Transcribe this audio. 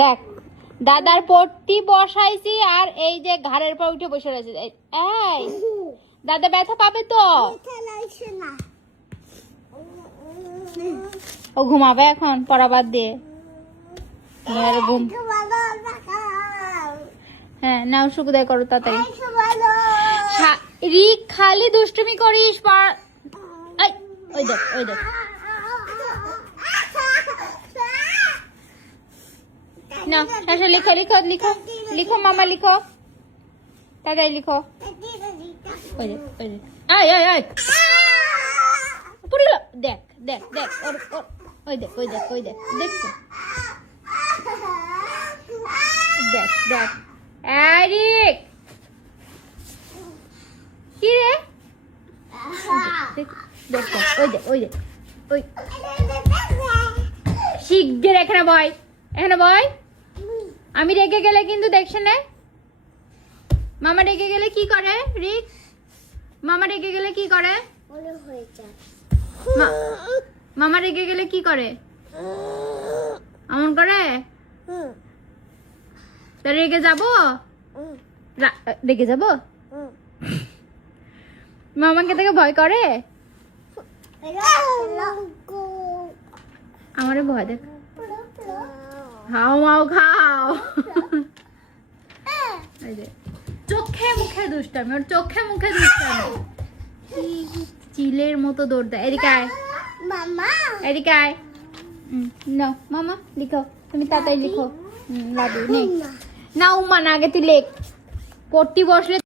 দেখ দাদার পট্টি বসাইছি আর এই যে ঘাড়ের পর উঠে বসে রয়েছে। এই দাদা ব্যথা পাবে তো? ও ঘুমাবে এখন পড়াবাদ দিয়ে। ঘুম হ্যাঁ নাও সুবিধা করো তাড়াতাড়ি। রিক খালি দুষ্টুমি করিস। ওই দেখ ওই দেখ না শাসা লিখো লিখো লিখো লিখো মামা লিখো তাড়াতাড়ি লিখো। ওই দেখ ওই দেখ আয় আয় আয় পড়ে গেল। দেখ দেখ দেখ ওর ওই দেখ ওই দেখ ওই দেখ দেখছো দেখ দেখ রিক কি রে দেখ দেখ ওই দেখ ওই দেখ ওই শিগগির এখানে বয় এখানে বয়। আমি রেগে গেলে কিন্তু দেখছে না। মামা রেগে গেলে কি করে রিক? মামা রেগে গেলে কি করে? মামা রেগে গেলে কি করে? এমন করে? তা রেগে যাবো? রেগে যাবো? মামাকে থেকে ভয় করে? আমারে ভয় দেখ। খাও মাও খাও। চোখে মুখে দুষ্টামি ওর চোখে মুখে দুষ্টামি। চিলের মতো দৌড় দেয়। এদিকে আয় এদিকে আয়। নাও মামা লিখো তুমি তাড়াতাড়ি লিখো। লাডু নেই না উমা না আগে তুই লেখ। পট্টি বসলে